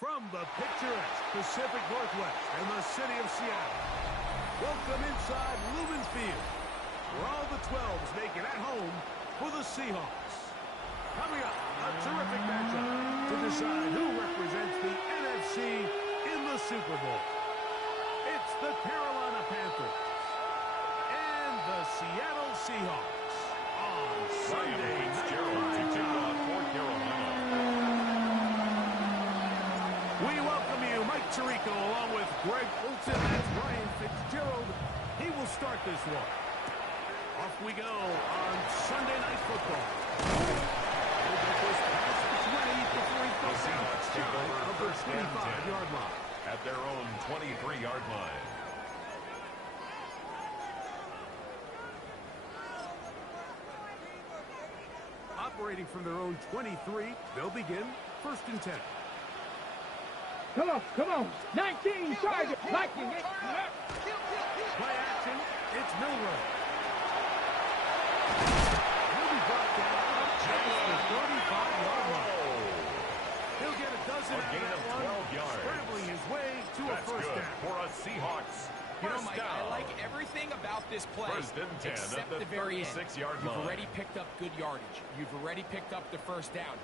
From the picturesque Pacific Northwest and the city of Seattle, welcome inside Lumen Field, where all the 12s make it at home for the Seahawks. Coming up, a terrific matchup to decide who represents the NFC in the Super Bowl. It's the Carolina Panthers and the Seattle Seahawks on Sunday Night Football. We welcome you, Mike Tirico, along with Greg Olson. That's Ryan Fitzgerald. He will start this one. Off we go on Sunday Night Football. It's ready before he goes out of the 25-yard line. At their own 23-yard line. Operating from their own 23, they'll begin 1st and 10. Come on. 19, charge it. Liking it. Play action. It's Milroe. He'll be brought down just the 35-yard line. He'll get a dozen out of that one, scrambling his way to a first down. For a Seahawks. You know, Mike, I like everything about this play, 1st and 10 except at the the very end. 36-yard line. You've already picked up good yardage. You've already picked up the first down.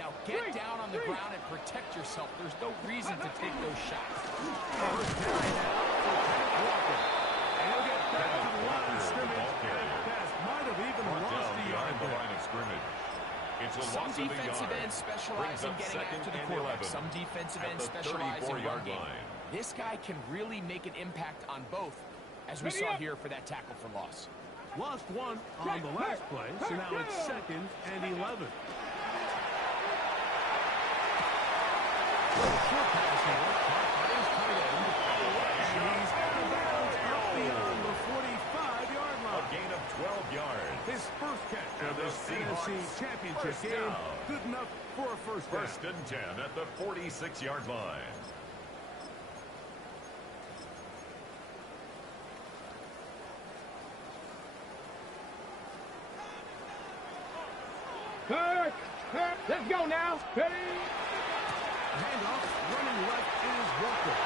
Now get down on the ground and protect yourself. There's no reason to take those shots. First down now for Kenneth Walker. And he'll get back to the line of scrimmage at best. Might have even lost a yard the there. line of scrimmage. It's a Some loss of a defensive yard. ends specialize in getting after the quarterback. Some defensive ends specialize in run game. This guy can really make an impact on both, as we saw here for that tackle for loss. Lost one on the last play, so now it's 2nd and 11. Short pass here, caught by his tight end. And he's out of bounds up beyond the 45-yard line. A gain of 12 yards. His first catch of this NFC Championship game, good enough for a first down. 1st and 10 at the 46-yard line. Kirk. Let's go now. Ready? Handoff, running left is Walker.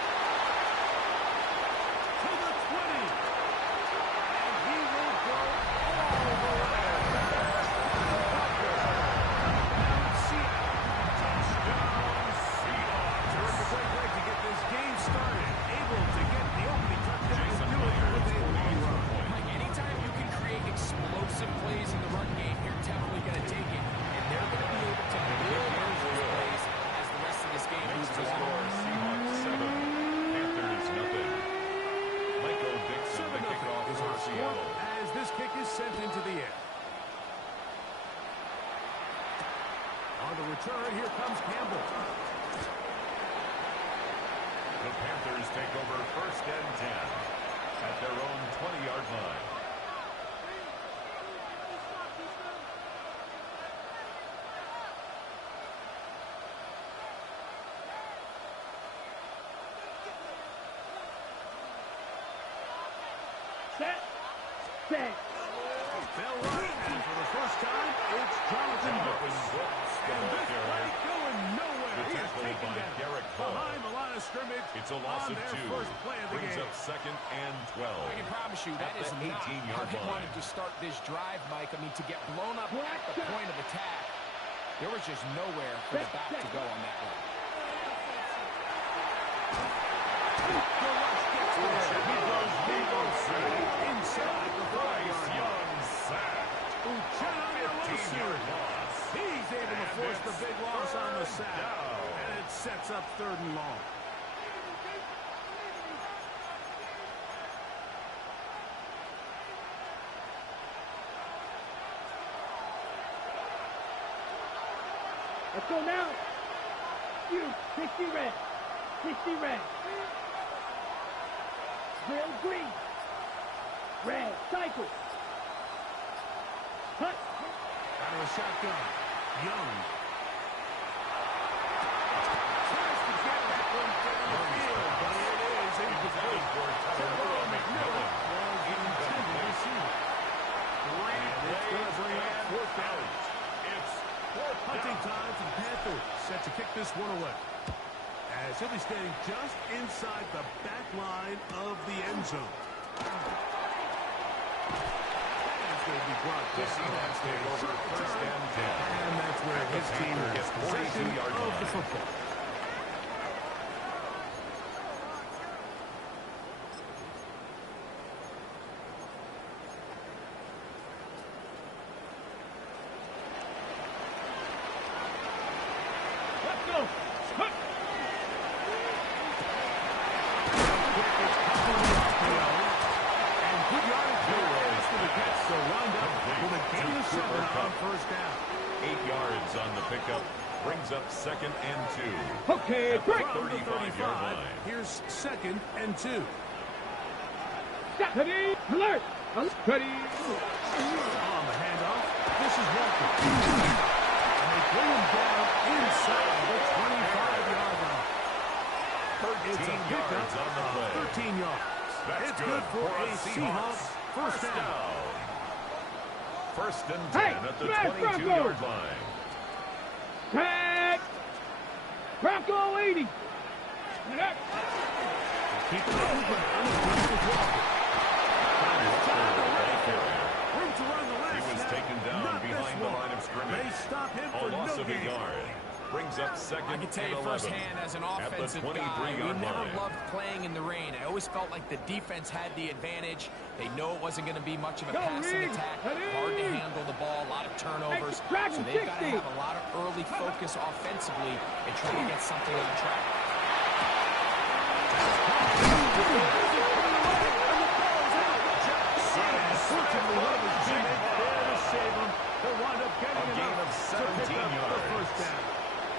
To the 20. And he will go all the way. Touchdown, Seahawks. Terrific way to get this game started. Able to get the opening touchdown and do it with a long run. Like, anytime you can create explosive plays in the run game, you're definitely going to take it. And they're going to be able to build on those plays as the rest of this game moves along. Seahawks 7, Panthers nothing. Michael Dixon, the kickoff is for our score Seattle. as this kick is sent into the air. On the return, here comes Campbell. The Panthers take over 1st and 10 at their own 20-yard line. Set. They'll run, and for the first time, it's Jonathan Brooks. And this play going nowhere. He is taken down behind the line of scrimmage. It's a loss on of their 2. first play of the Brings game. up 2nd and 12. I can promise you that At is the not 18-yard how they line. wanted to start this drive, Mike. I mean, to get blown up at the point of attack, there was just nowhere for the back to go on that one. The rush gets there. He goes inside the 5-yard line. Young sack. He's able to force the big loss on the sack. And it sets up 3rd and long. Let's go now. You, 60 red. 60 red. Real green. Red, cycle. Hut. Out of a shotgun. Young. Tries to get that one down the field, but it is incomplete. Terrell McMillan was intended receiver. And it's going to bring up 4th down. It's Hunting time for the Panthers. Set to kick this one away. He'll be standing just inside the back line of the end zone. That's going to be brought The down. Seahawks take over first and 10. And that's where his team gets possession of the football. First down. 8 yards on the pickup. Brings up second and 2. Okay, break. 35-yard line. Here's second and 2. Ready, alert. Ready. On the handoff, this is Walker. And they bring him down inside the 25-yard line. 13 yards on the play. 13 yards. That's it's good for a Seahawks first down. First and 10 at the 22-yard line. Tag. Bronco 80. Keep it open. Room to run the last. He was taken down behind the line of scrimmage. They stop him for a loss no of a gain. yard. Brings up second I can tell and you 11 firsthand as an offensive at the guy, we 23-yard never line. loved playing in the rain. I always felt like the defense had the advantage. They know it wasn't going to be much of a passing attack. Hard to handle the ball, a lot of turnovers. So they've got to have a lot of early focus offensively and try to get something on track. Unfortunately, one of his teammates there to save him. They'll wind up getting A gain of 17 yards. First down.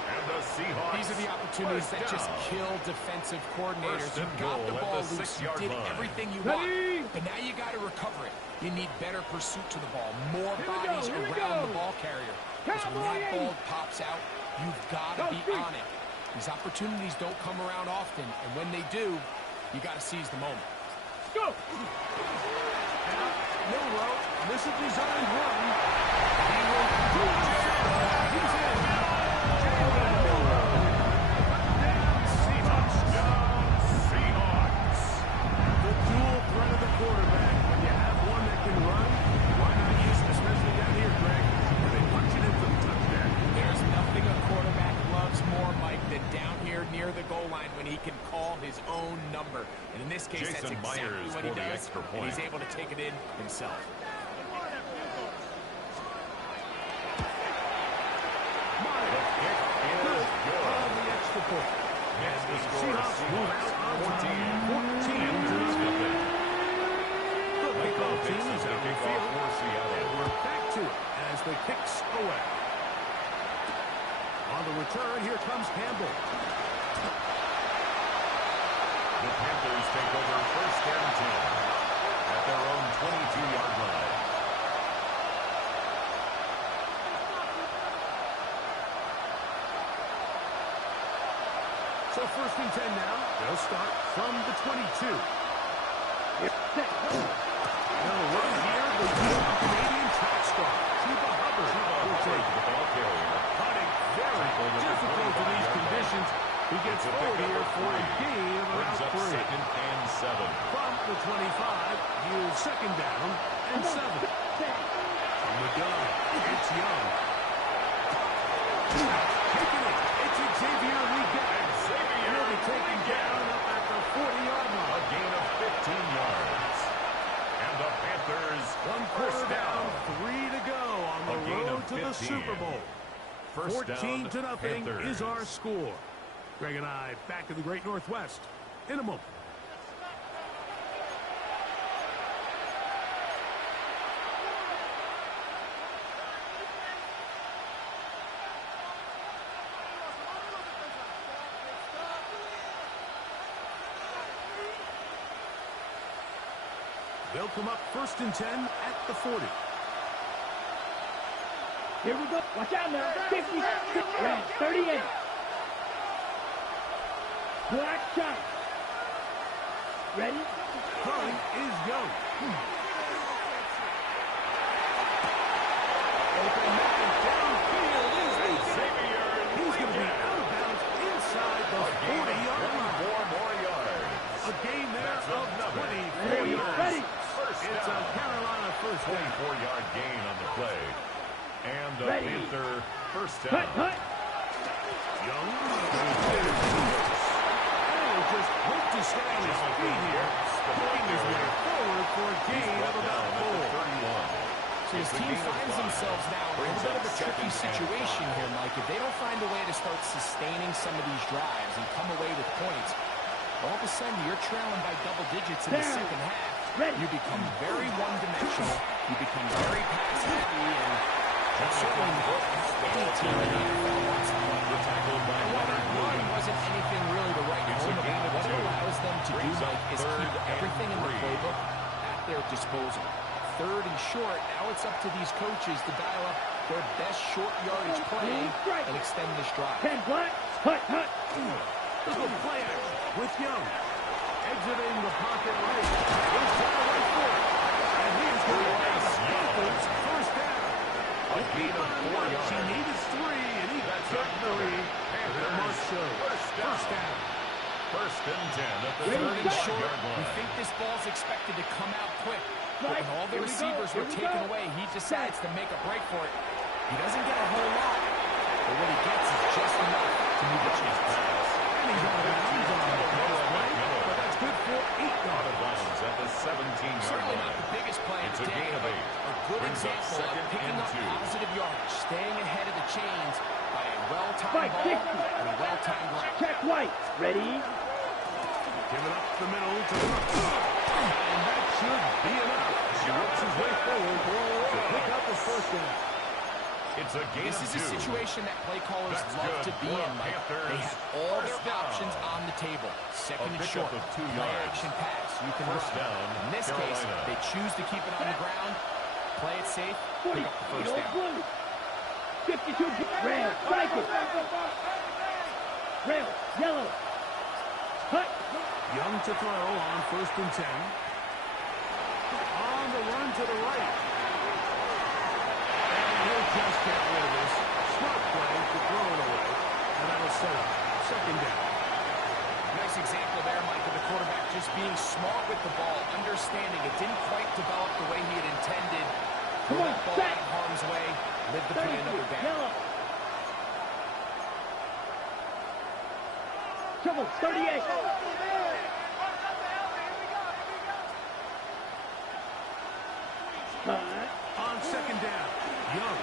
And the Seahawks. These are the opportunities that just kill defensive coordinators. You got the ball loose, you did everything you want, but now you got to recover it. You need better pursuit to the ball, more bodies around the ball carrier. Because when that ball pops out, you've got to be on it. These opportunities don't come around often, and when they do, you got to seize the moment. Go. Milrow, this is designed run. He will do it. He's in. Seahawks. The dual threat of the quarterback. When you have one that can run, why not use it, especially down here, Greg? And they punch it in for the touchdown. There's nothing a quarterback loves more, Mike, than down here near the goal line when he can call his own number. And in this case, Jason that's exactly Myers what he for the does, extra and point. he's able to take it in himself. Seahawks move out on 14 to nothing. The kickoff team is out in field, and we're back to it as the kicks away. On the return, here comes Campbell. The Panthers take over first and 10 at their own 22-yard line. So first and 10 now. They'll start from the 22. Now right here, the young Canadian track star, Chuba Hubbard, will take the ball carrier. Putting very difficult in these conditions. He gets forward here for a gain of Brings about up 3. second and 7. From the 25, here's second down and 7. From the gun, it's Young. Taking it, it's Xavier Lee. He'll be taken down up at the 40-yard line. A gain of 15 yards. And the Panthers, One quarter down, 3 to go on the road to the 15. Super Bowl. First 14 to nothing Panthers. is our score. Greg and I back in the Great Northwest in a moment. They'll come up first and 10 at the 40. Here we go. Watch out now. 50, 38. Black shot. Ready? Throwing is Young. Open man downfield is Xavier. He's going to be out of bounds inside the 40-yard down. Young. And just hope to stay on his feet here. Putting his man forward for a gain of about 4. So his team finds themselves now in a little bit of a tricky situation here, Mike. If they don't find a way to start sustaining some of these drives and come away with points, all of a sudden you're trailing by double digits in the second half. You become very one-dimensional. You become very pass-heavy, and certainly not any team in the NFL wants to play. While that run wasn't anything really to write home about, what it allows them to do, Mike, is keep everything in the playbook at their disposal. Third and short, now it's up to these coaches to dial up their best short yardage play and extend this drive. 10 black, hut. Little play action with Young. Exiting the pocket right. He's down the right foot. And he's going to have Young's first down. A gain of 4 yards. He needed 3, and he got 3. And the mark shows. First down. First and 10 at the 30-yard line. You think this ball's expected to come out quick. But when all the receivers were taken away, he decides to make a break for it. He doesn't get a whole lot, but what he gets is just enough to move the chains. And he's out of bounds on the first play, but that's good for 8 Out of yards. bounds at the 17-yard Certainly line. not the biggest play of It's the a day, gain of but 8. a good Brings up example of second picking and up 2. positive yardage, staying ahead of the chains by a well-timed ball 560. and a well-timed route. Check white. Ready? Give it up the middle to the and that should be enough. He works his way forward to pick up his first down. It's a gain This of is a 2. situation that play callers That's love good to be for in, Mike. Panthers. They have all First their down. options on the table. Second and pickup short, of 2 play yards. action pass. You can First run. down, In this case, Carolina. they choose to keep it on the ground, play it safe, 40. pick up the first down. Blue. 52. Red. Strike it. Red. Yellow. Hut. Young to throw on first and 10. On the run to the right. And he'll just get rid of this. Smart play to throw it away. And that'll set up second down. Nice example there, Mike, of the quarterback just being smart with the ball, understanding it didn't quite develop the way he had intended. Throw that ball out of harm's way, live to play another down. Yellow. Trouble. 38. On second down, Young.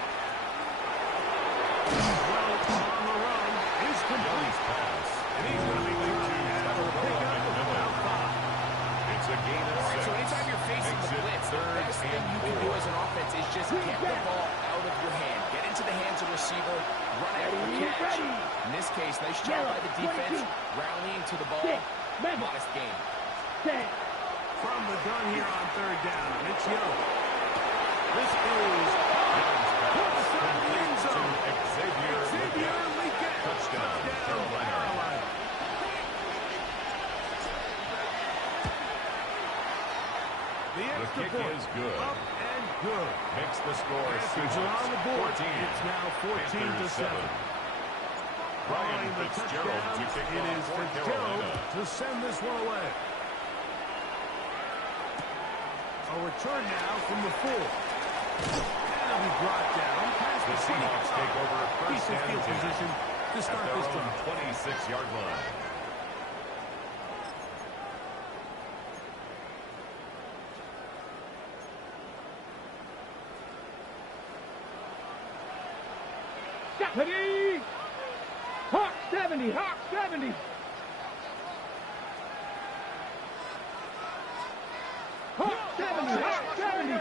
Well, on the run is complete. Pass. And he's going to be good to pick up about 5. It's a gain of 6. So anytime you're facing the blitz, the best thing you can do as an offense is just get the ball out of your hand. Get into the hands of the receiver, run after the catch. In this case, nice job by the defense, rallying to the ball. Modest game. From the gun here on third down, it's Young. This is inside the end zone. Xavier Leggett. Touchdown, Carolina. The extra kick point is good. Up and good. Makes the score Panthers are on the board. 14. It's now 14-7. Following the Fitzgerald touchdown, to kick it off is for Fitzgerald Carolina. to send this one away. A return now from the 4. And he'll be brought down past The Seahawks take over first decent and field 10 position to at start their this own drive. 26-yard line. Ready? Hawk 70. Hawk 70. Hawk 70. Hawk 70.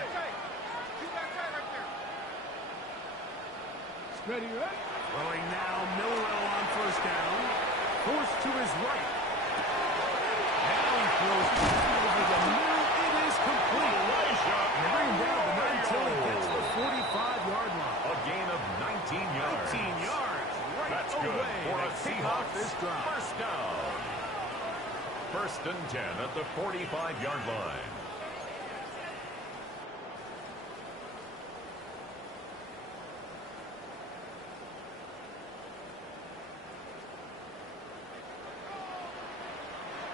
Ready, right? Throwing now, Millwell on first down. Forced to his right. Now he throws over the middle. It is complete. And they bring him down to 9 until he gets the 45-yard line. A gain of 19 yards. 19 yards. Right That's away. good for a They kick off Seahawks this drive. first down. First and 10 at the 45-yard line.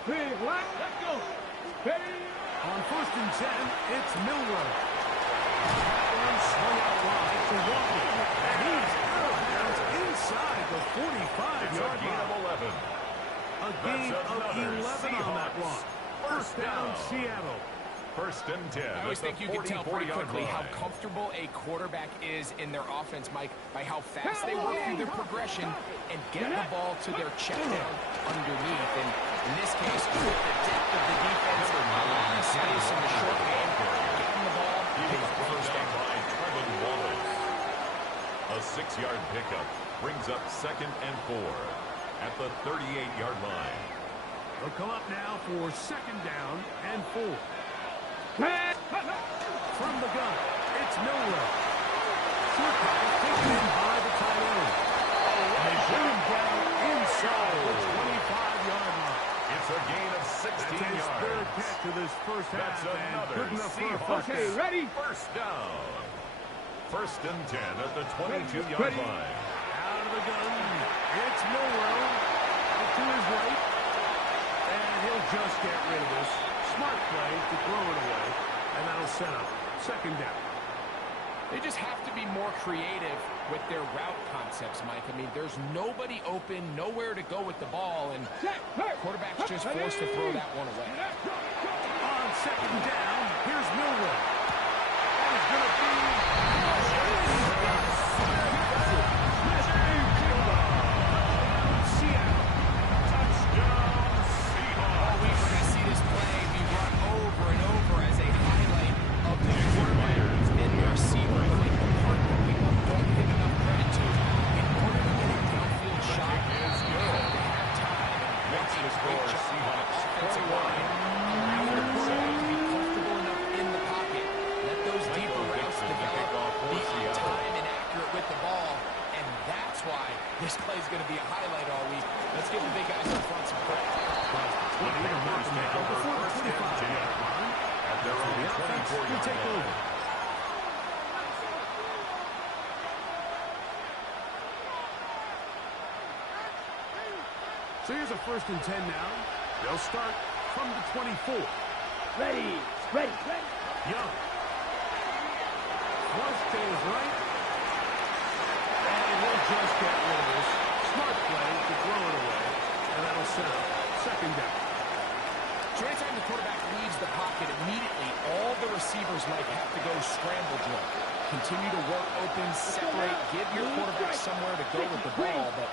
Big black. Let's go. Ready? On first and 10, it's Millwell. That one swung out wide to Walker. And he's out of bounds inside the 45-yard gain line. of 11. A gain of 11 on that block. First down, Seattle. First and 10. I always think you can tell pretty quickly how line. comfortable a quarterback is in their offense, Mike, by how fast they work through their progression and get the ball to their check down underneath. And in this case, with the depth of the defense, a lot of space in the short game, getting the ball, pick up the first down. By Trevin Wallace. A 6-yard pickup brings up second and 4 at the 38-yard line. They'll come up now for second down and 4. From the gun, it's Milrow. Short pass taken in by the tight end. They put him down inside the 25-yard line. It's a gain of 16 That's his yards. third catch of this first That's half, and another good enough for a Seahawks. first Okay, down. ready? First down. First and 10 at the 22-yard Ready. line. Out of the gun, it's Milrow. Out to his right. And he'll just get rid of this. Smart play to throw it away. And that'll set up second down. They just have to be more creative with their route concepts, Mike. I mean, there's nobody open, nowhere to go with the ball, and quarterback's just forced to throw that one away. On second down, here's Milrow. And it's going to be... Seattle. Touchdown, All week, Seahawks. we're going to see this play be run over and over as a highlight of the quarterback and the receiver. I think the part that people don't give enough credit to, in order to get a downfield shot, you have to have time and Makes make the a score great job on the Seahawks offensive 41. line. Allow the quarterback to be comfortable enough in the pocket. Let those deeper routes Dixon to develop. kick off for Be on Seattle. time and accurate with the ball. And that's why this play is going to be a highlight all week. Let's give the big guys up front some credit. Before the 25-yard line. At their The own offense will 24-yard take line. over. So here's a first and 10 now. They'll start from the 24. Ready. Young. Flush to his right. And he'll just get rid of this. Smart play to throw it away. And that'll set up second down. So anytime the quarterback leaves the pocket, immediately all the receivers might have to go scramble drill. Continue to work open, separate, give your quarterback somewhere to go with the ball, but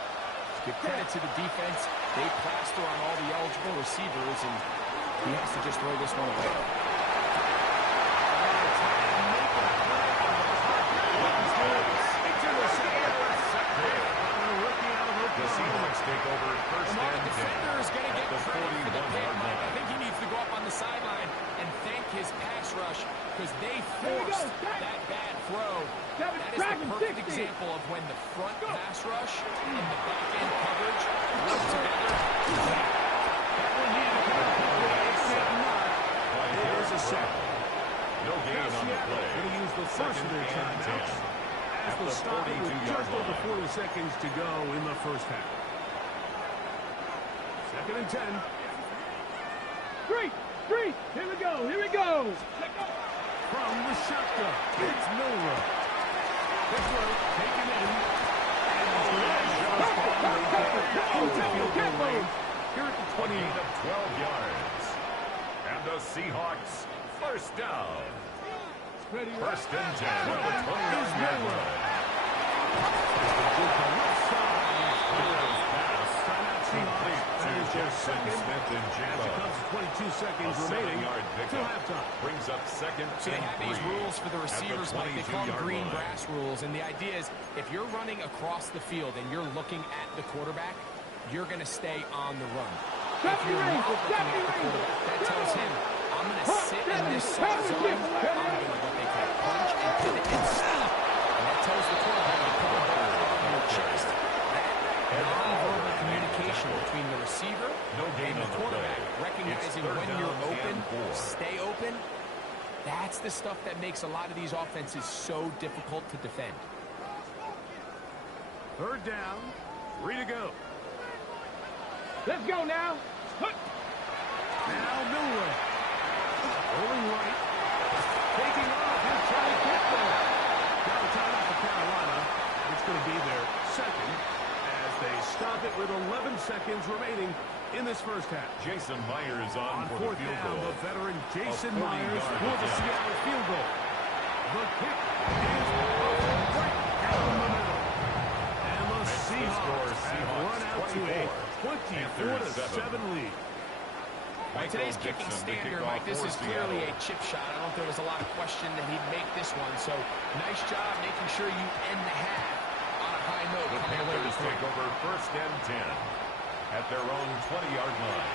give credit to the defense. They plaster on all the eligible receivers, and he has to just throw this one away. The Seahawks take over first Well, and the 10 defender is going to get at the credit for the 41-yard pick, Mike. I line. think he needs to go up on the sideline and thank his pass rush because they forced that bad throw. That is the perfect example of when the front pass rush and the back end coverage work together. That one needed to come out quickly. It did not. There's a sack. No gain on the Seattle play. going to use the first of their Second and timeouts 10 as at they'll the stop it with 42-yard just over line. 40 seconds to go in the first half. Second and 10. Street. Here we go. From the shotgun, it's Milrow. The throw taken in. And he's going to field goal range here at the 20. A gain of 12 yards. And the Seahawks first down. First and 10 at the 29-yard line. Jackson, Smith, and As it comes Jimbo. to 22 A seconds remaining 7-yard till pickup halftime. brings up second So they and have these 3 rules for the at receivers, Mike. They call them 22-yard green line. grass rules. And the idea is if you're running across the field and you're looking at the quarterback, you're going to stay on the run. If you're not looking at the quarterback, that tells him, I'm going to sit in this soft zone. I'm going to what they call punch and pivot and stop. And that tells the quarterback to put the ball on your chest. That non-verbal communication between the receiver and the quarterback, recognizing when you're open, stay open, that's the stuff that makes a lot of these offenses so difficult to defend. Third down, 3 to go. Let's go now. Now Milrow. Rolling right. Taking off. He'll try to get there. Got a timeout for Carolina. It's going to be their second. seconds remaining in this first half. Jason Myers on for the fourth field down, goal. the veteran Jason 40-yard Myers for the attempt. Seattle field goal. The kick is right down the middle. And the Seahawks have run out to a 24-7 lead. By today's kicking standard, Mike, this is clearly a chip shot. I don't think there was a lot of question that he'd make this one. So, nice job making sure you end the half on a high note. The Panthers take over first and 10 at their own 20-yard line.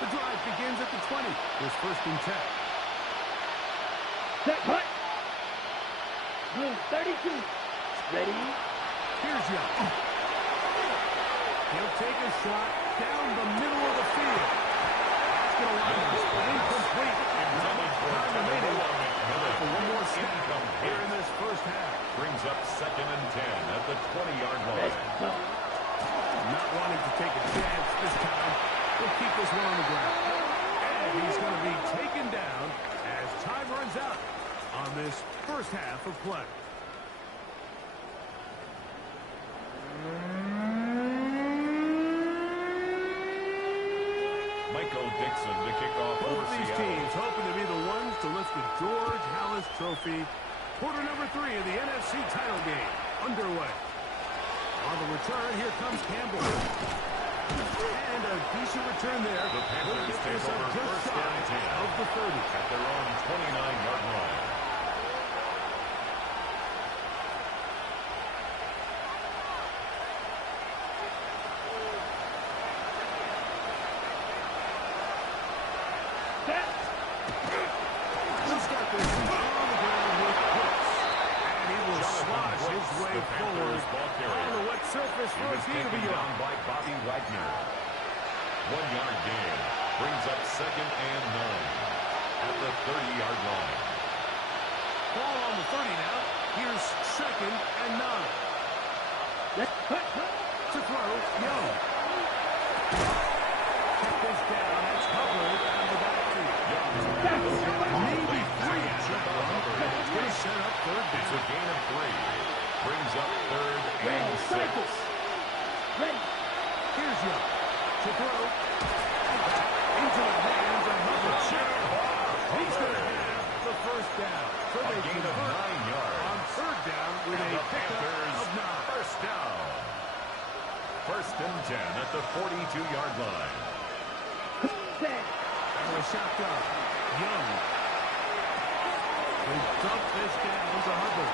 The drive begins at the 20. Here's first and 10. Set, cut. Move 32. Ready. Here's Young. He'll take a shot down the middle of the field. That's going to line us, but incomplete. Not much time remaining for one more snap here in this first half. Brings up second and 10 at the 20-yard line. Not wanting to take a chance this time. We'll keep this one on the ground. And he's going to be taken down as time runs out on this first half of play. Michael Dixon to kick off for Both these Seattle. teams hoping to be the ones to lift the George Halas Trophy. Quarter number 3 of the NFC title game underway. On the return, here comes Campbell. And a decent return there. The Panthers take over first and 10 of the 30 at their own 29-yard line. He'll start this on the ground with hits. And he will slosh his way forward on the wet surface He for a was gain of a taken yard. down by Bobby Wagner. 1-yard gain brings up second and 9 at the 30-yard line. Ball on the 30 now. Here's second and 9. To throw, Young. Check this down. That's covered out of the backfield. Maybe 3 after that. It's going to set up third It's a down. gain of 3. Brings up third and 6. Ready. Here's Young. To throw. Into the hands of Hubbard. He's going to have the first down. So A they gain of convert 9 yards. on third down with a The pickup Panthers of 9. first down. First and 10 at the 42-yard line. Set. And the shotgun. Young. They dump this down to Hubbard.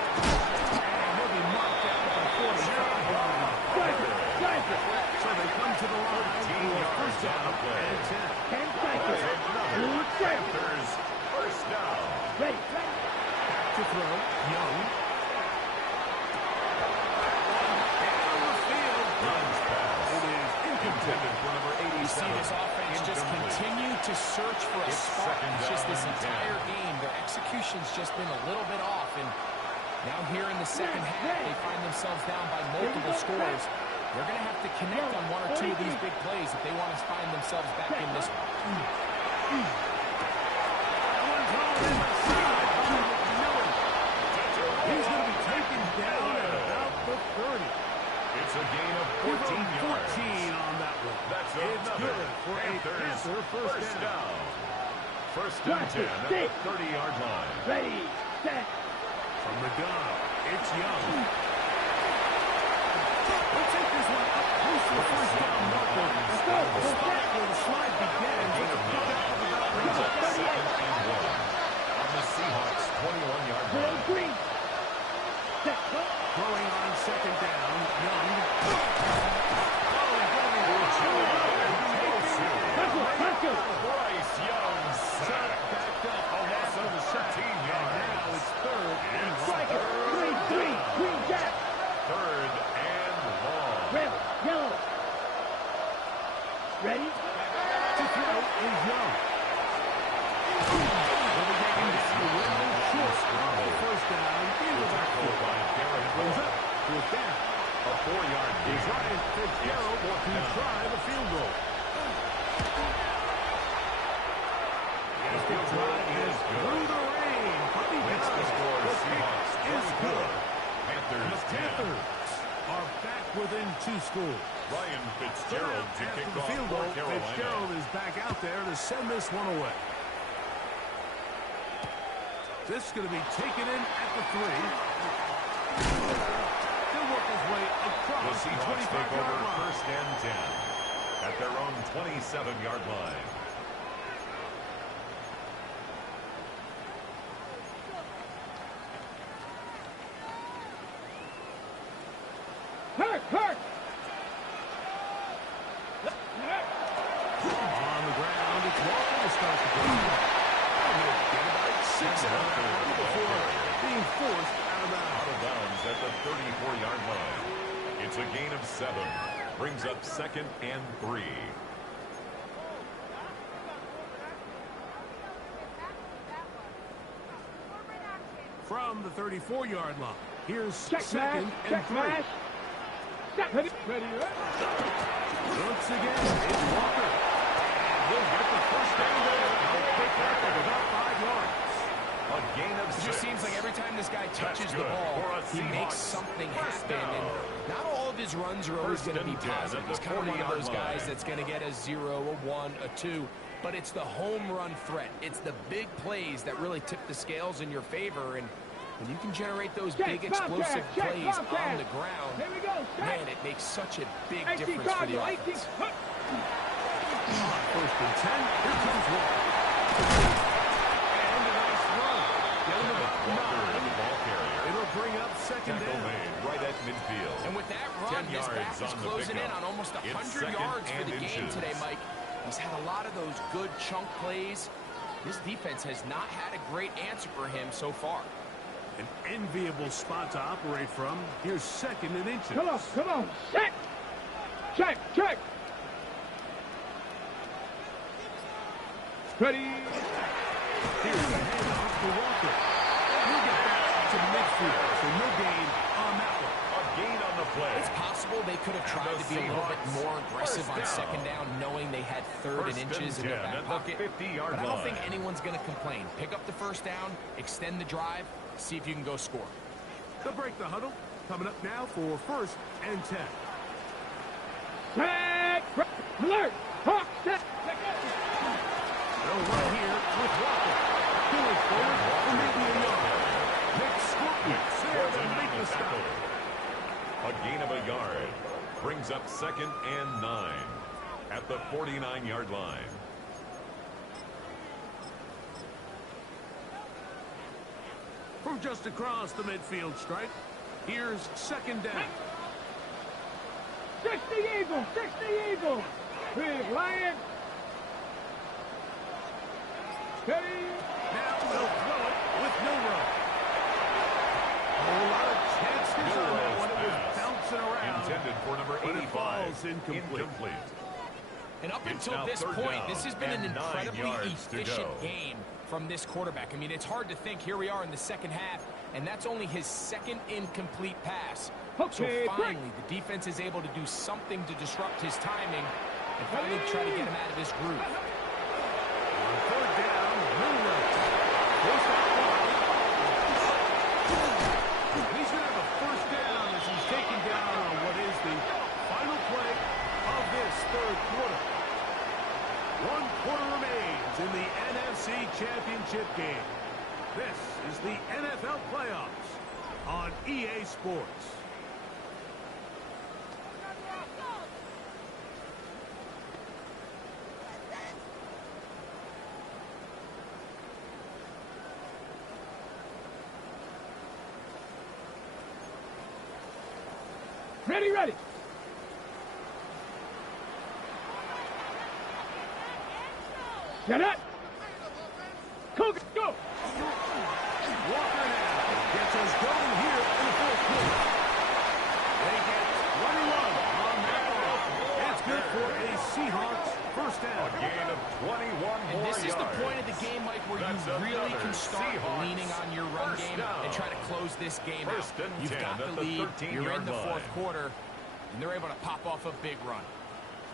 And he'll be marked out at the 45-yard line. Striker. So they come to the line for a first down and 10. 10 seconds. Another 2 seconds. Panthers first down. Ready. To throw. Young. Down the field. Runs pass. It is Intended for number 87. You see this offense just Incomplete. continue to search for a It's spark. second It's just down this and 10. entire game. Their execution's just been a little bit off. And now here in the second half, they find themselves down by multiple scores. They're going to have to connect on 1 or 2 of these big plays if they want to find themselves back in this one. That one's rolling in the side. Miller. He's going to be taken down at about the 30. It's a gain of Give 14 him yards. 14 on that one. That's It's another good for a Panthers Panther first down. First and 10 at the 30-yard line. Ready. Set. From the gun, it's Young. We'll take this one up close to the first down marker. Let's go. The spot where the slide begins with a pickup of about Brings up 9. second and 1 on the Seahawks' 21-yard line. Green. Set. Throwing on second down, Young. Let's go. Bryce Young sack. Backed up. A loss of 13 yards. Now it's third and Striker. Green jack. Third and long. Red. Yellow. Ready. to throw is Young. They'll be taking this away short of the first down in the backfield. By Garrett Goes Ball. up, fourth down. A 4-yard gain Birds are back within 2 scores. Ryan Fitzgerald to kick After the off field for goal, Carolina. Fitzgerald is back out there to send this one away. This is going to be taken in at the 3. He'll work his way across The the Seahawks take 25-yard over line. 1st and 10 at their own 27-yard line. Hurt, hurt. On the ground, it's Walker to start the game. Get about 6 out of that before being forced out of bounds. Out of bounds at the 34-yard line. It's a gain of 7. Brings up 2nd and 3. From the 34-yard line, here's Check 2nd mash, and check 3. mash. Check, ready, ready. Once again, it's Walker. He'll get the first down there. He'll pick that up about 5 yards. A gain of 6. It just seems like every time this guy touches the good ball, for a he makes Seahawks something first happen. down. And not all of his runs are always going to be 1st and 10 positive. at He's the kind of one of 40-yard those guys line. that's going to get a 0, a 1, a 2. But it's the home run threat. It's the big plays that really tip the scales in your favor. And when you can generate those big explosive plays on the ground, Here we go. man, it makes such a big 18 difference for the Cardinal, 18. offense. 1st and 10. Here comes Walker. And a nice run. Get him about Walker 9. with the ball carrier. It'll bring up 2nd Tackle down. made right at midfield. And with that run, 10 his back yards is on the closing in pickup. on almost It's 100 2nd yards for and the game inches. today, Mike. He's had a lot of those good chunk plays. This defense has not had a great answer for him so far. An enviable spot to operate from. Here's 2nd and inches. Come on, come on. Set. Check, check. Ready. Here's the handoff to Walker. He'll get back to midfield, so no gain on that one. A gain on the play. It's possible they could have tried to be a little bit more aggressive on 2nd down, knowing they had 3rd and 1st inches in and their 10 back at the pocket. 50-yard But I don't think line. anyone's going to complain. Pick up the 1st down, extend the drive, see if you can go score. They'll break the huddle. Coming up now for 1st and 10. Set. Alert. Hawk. Set. They'll run here with Walker. Going forward for maybe a yard. Nick Scorpions there to make the stop. A gain of a yard. Brings up 2nd and 9 at the 49-yard line. From just across the midfield stripe, here's 2nd down. 60 Eagles. 60 Eagles. Big Lion. Ready. Now they'll throw it with no run. A whole lot of chances on that one. It was bouncing around. Intended for number But it 85. falls incomplete. And up It's until now this 3rd point, down this has been an and 9 incredibly yards to efficient go. game from this quarterback. I mean, it's hard to think. Here we are in the 2nd half, and that's only his 2nd incomplete pass. Okay, So finally, the defense is able to do something to disrupt his timing and finally try to get him out of this groove. On 3rd down, middle right. First out wide. He's going to have a 1st down as he's taken down on what is the final play of this 3rd quarter. 1 quarter remains in the NFC Championship game. This is the NFL playoffs on EA Sports. Ready, ready. Set up. Cook, go. Walker now gets us going here in the 4th quarter. They get 21 on that one. It's good for a Seahawks 1st down. A gain of 21 more And this is the yards. point of the game, Mike, where That's you really another can start Seahawks leaning on your run 1st game down. and try to close this game out. 1st and You've 10 got at the the lead, you're in 13-yard the 4th line. quarter, and they're able to pop off a big run.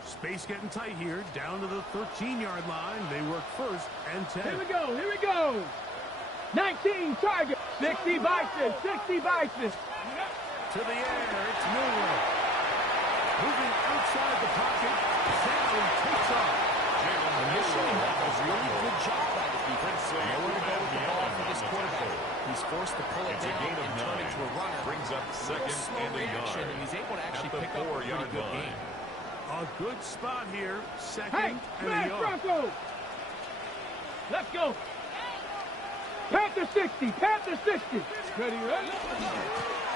Space getting tight here, down to the 13-yard line. They work 1st and 10. Here we go, here we go. 19 target. 60 Bison, 60 Bison. To the air, it's Milroe. Moving outside the pocket, Sally takes off. Initially, a really good job by the defense. Nowhere to go with the ball for this quarterback. He's forced to pull it down and turn it to a runner. Brings up second and a reaction, yard. and he's able to actually pick up a pretty good game. A good spot here, second and a yard. Bronco! Let's go. Panther 60, Panther 60. Ready, ready?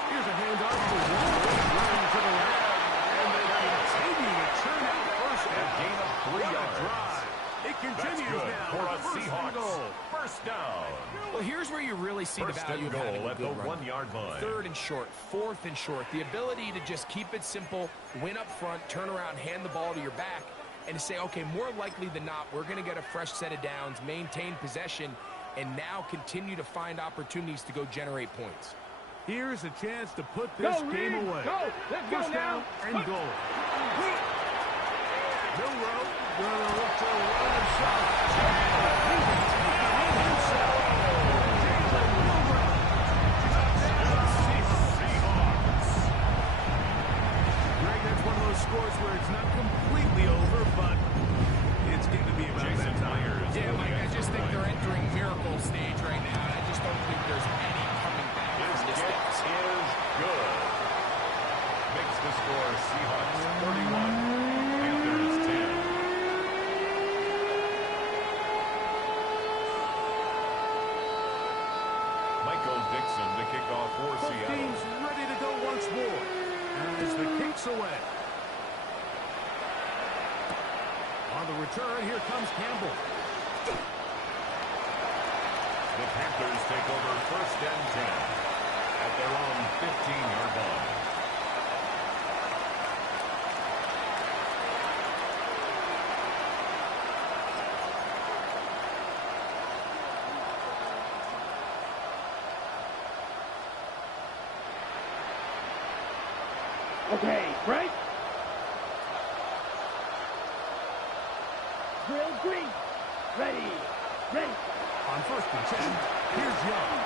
Here's a handoff to Wall, running to the left. And they continue to turn out first A gain of 3 yards. drive. It continues now for a first and Seahawks goal. first down. Well, here's where you really see First the value and of having goal a at the good run. 1 yard line. Third and short, fourth and short. The ability to just keep it simple, win up front, turn around, hand the ball to your back, and to say, okay, more likely than not, we're going to get a fresh set of downs, maintain possession, and now continue to find opportunities to go generate points. Here's a chance to put this game away. Go. Let's go First now. down and goal. Milroe gonna look to run and shot. He's taking it himself. Jalen Milroe. Touchdown, Seahawks. Greg, that's one of those scores where it's not completely over, but it's going to be about Jason that time. Myers. Yeah, Mike, I just think they're entering miracle stage right now, and I just don't think there's any coming back His from this kick deficit. is good. Makes the score Seahawks 31, Panthers 10. Michael Dixon to kick off for Both Seattle. teams ready to go once more. As the kick's away. On the return, here comes Campbell. The Panthers take over first and 10 at their own 15-yard line. Okay, break. Drill green. Ready. Ready. On first and 10, here's Young.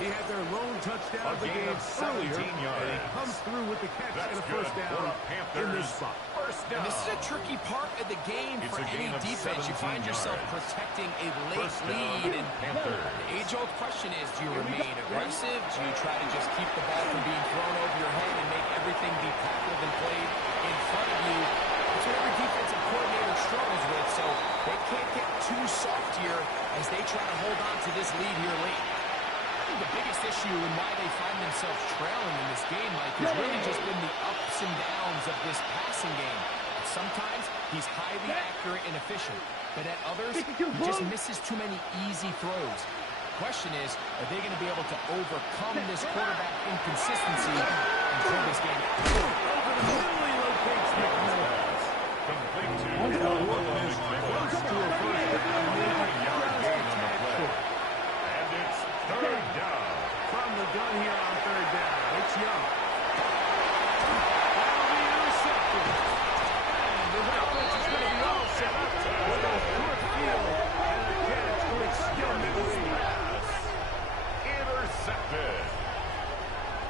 He had their lone touchdown of the game earlier, 17 yards. and he comes through with the catch and a first down in this spot. First down. And this is a tricky part of the game It's for a gain any of defense. You 17 find yourself yards. protecting a late First down, lead. And Panthers. the age-old question is, do you remain aggressive? Do you try to just keep the ball from being thrown over your head and make everything be tackled and played in front of you? That's what every defensive coordinator struggles with, so they can't get too soft here as they try to hold on to this lead here late. The biggest issue and why they find themselves trailing in this game, Mike, has really just been the ups and downs of this passing game. Sometimes he's highly accurate and efficient, but at others, he just misses too many easy throws. The question is, are they going to be able to overcome this quarterback inconsistency and pull this game out? Over the middle, he locates Nick Miller. Complete to close to a first down, 9-yard gain on the play. And it's third down. From the gun here on third down, it's Young. That'll be intercepted. And his offense is going to be all set up with a short field and a catch to extend the lead. Intercepted.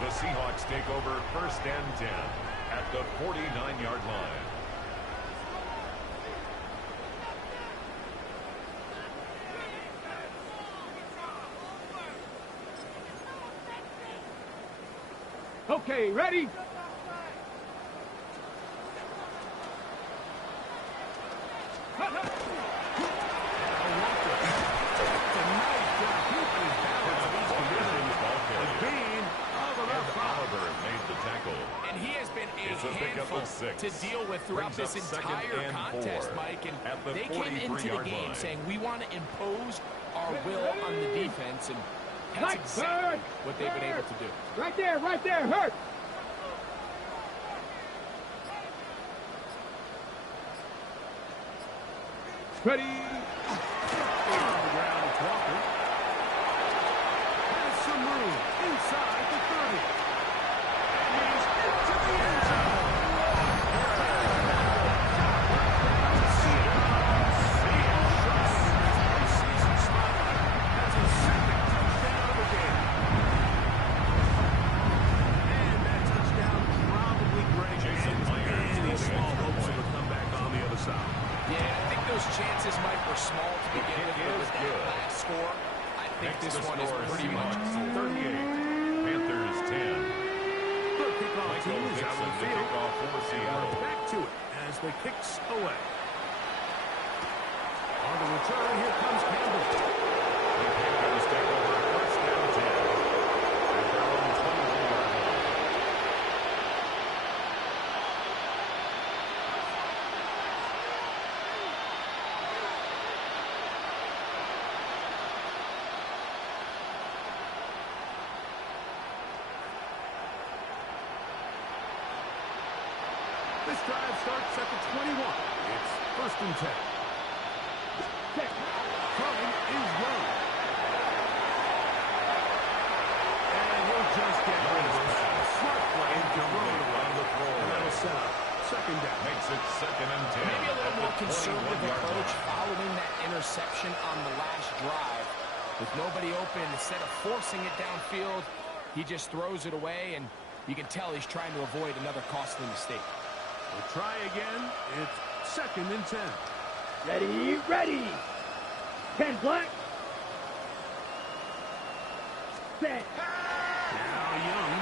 The Seahawks take over first and 10 at the 49-yard line. Okay, ready? And he has been a It's a pickup handful of 6. to deal with throughout Brings this up second entire and contest, 4 Mike. And at the they came into the 43-yard game line. saying, we want to impose our will on the defense, and that's Like exactly bird. what they've been able to do. Right there, hurt. Ready? On the ground, it's Walker. Has some room. think this one is pretty much 38. Panthers 10. The kickoff team is out of the field. Kickoff for Seattle. We're back to it as the kicks away. On the return, here comes Campbell. The Panthers take over first down 10. At their own 21-yard line. This drive starts at the 21. It's first and 10. Throwing is Young. And he'll just get rid of it. Smart play to run around the throw. And that'll set up second down. Makes it second and 10. maybe a little more conservative approach following that interception on the last drive. With nobody open, instead of forcing it downfield, he just throws it away, and you can tell he's trying to avoid another costly mistake. We'll try again. It's second and 10. Ready, ready. 10 black. Set. Now Young.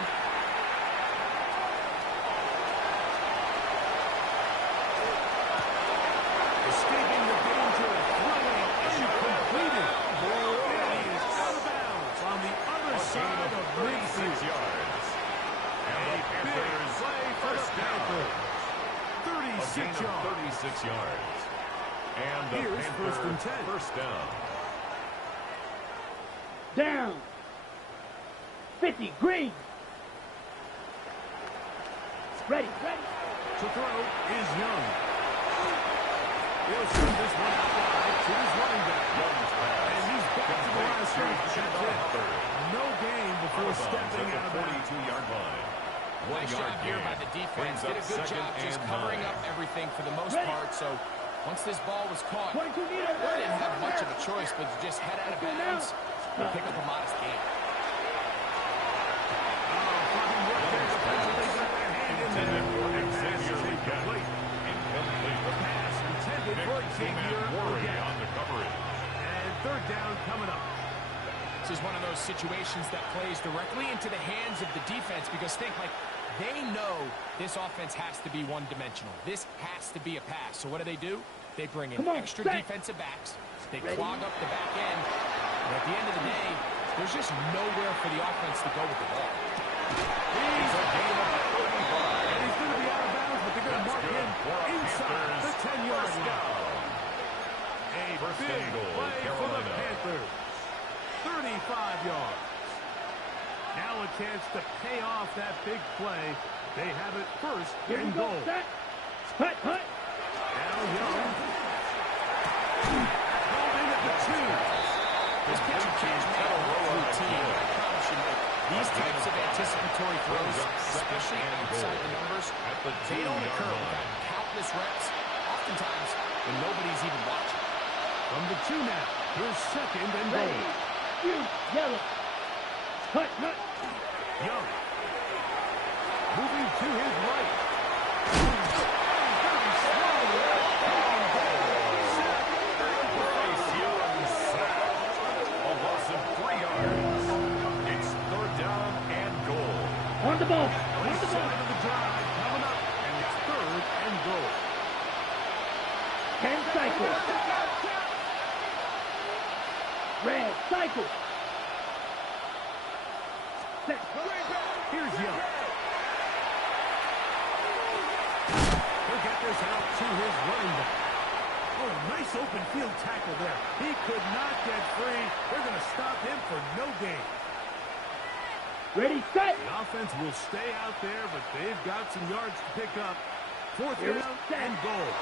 Escaping the danger of throwing incompleted. And he is out of bounds on the other side of midfield. 36 yards. And the Big Panthers play for the first down. Panthers. 36 yards. 36 yards. And the Here's first and 10. First down. Down. 50 green. Ready, ready. To throw is Young. He'll send this one out wide to his running back. Young's pass. And he's back to the line of scrimmage. That's it. No gain before stepping out of the bounds. 42-yard line. Nice job here by the defense. Did a good job just covering up everything for the most part. So once this ball was caught, 22 meters. they didn't have much of a choice but to just head out of bounds and pick up a modest gain. And third down coming up. This is one of those situations that plays directly into the hands of the defense because they know this offense has to be one-dimensional. This has to be a pass. So what do? They bring in extra defensive backs. They clog up the back end. And at the end of the day, there's just nowhere for the offense to go with the ball. He's a gain of 35. And he's going to be out of bounds, but they're going to mark him inside the 10-yard line. A big play for the Panthers. 35 yards. Now a chance to pay off that big play. They have it first and goal. Hut, hut. Now Young. Hold in at the 2. This pitcher can't make a routine. I promise you, Mike. These types of anticipatory throws, especially outside the numbers, they don't occur without countless reps, oftentimes when nobody's even watching. From the 2 now. Here's second and goal. Ready. You yellow. Hut, hut. Young. Moving to his right. Bryce Young sacked. A loss of 3 yards. It's third down and goal. On the ball. On the side of the drive coming up, and it's third and goal. 10 cycles. Red cycle. Set. Here's Young. He'll get this out to his running back. Oh, nice open field tackle there. He could not get free. They're going to stop him for no gain. Ready, set. The offense will stay out there, but they've got some yards to pick up. Fourth Here's down set. and goal.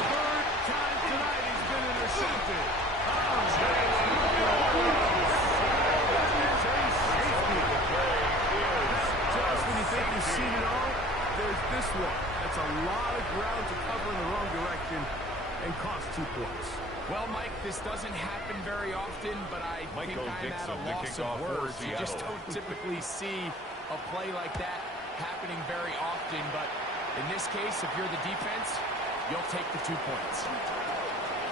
Third time tonight he's been intercepted. Just when you think you've seen it all, there's this one. That's a lot of ground to cover in the wrong direction and cost 2 points. Well, Mike, this doesn't happen very often, but I think I'm at a loss of words. You just don't typically see a play like that happening very often. But in this case, if you're the defense, you'll take the 2 points.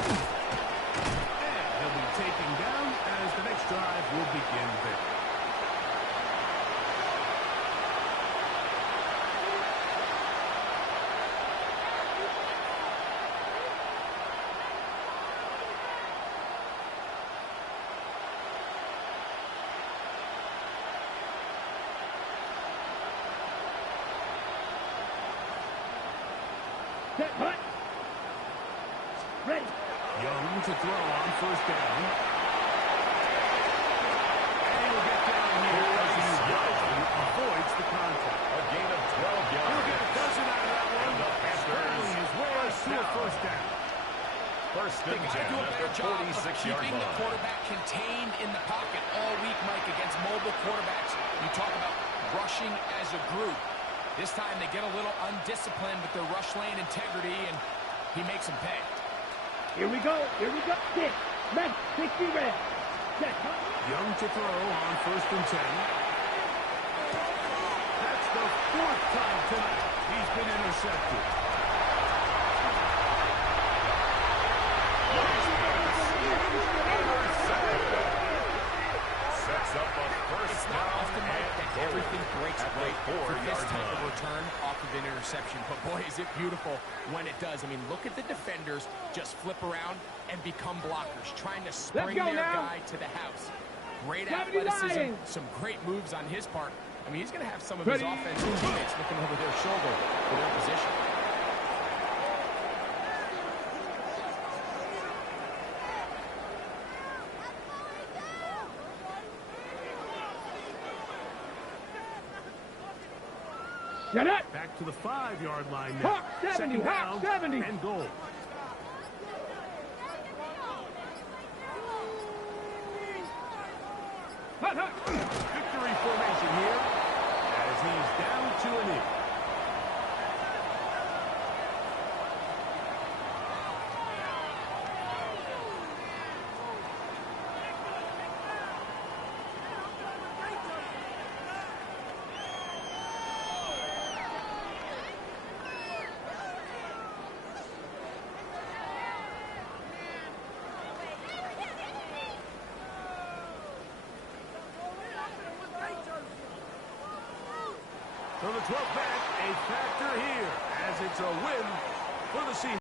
And he'll be taken down as the next drive will begin there. Set, hut. Ready. Young to throw on first down. And he'll get down here as he avoids the contact. A gain of 12 yards. He'll get a dozen out of that one. And the Panthers his way to a first down. First They and got to 10 do a at better the job of 46-yard keeping the line. quarterback contained in the pocket all week, Mike, against mobile quarterbacks. You talk about rushing as a group. This time they get a little undisciplined with their rush lane integrity, and he makes them pay. Here we go. Here we go. Sit. Red. 60 red. Set, hut. Young to throw on first and 10. That's the fourth time tonight he's been intercepted. Sets up a first It's not down often, Mike, and that goal everything breaks at the right for this 4-yard type of line. return off of an interception. But boy, is it beautiful when it does. I mean, look at the defenders just flip around and become blockers, trying to spring go their now. guy to the house. Great 79. athleticism, some great moves on his part. I mean, he's going to have some of his Ready. offensive teammates looking over their shoulder for their position. Set it. Back to the 5-yard line now. Hawk 70, Second Hawk down 70. and goal. Hut, hut. Victory formation here as he's down to a knee. So the 12th back, a factor here as it's a win for the Seahawks.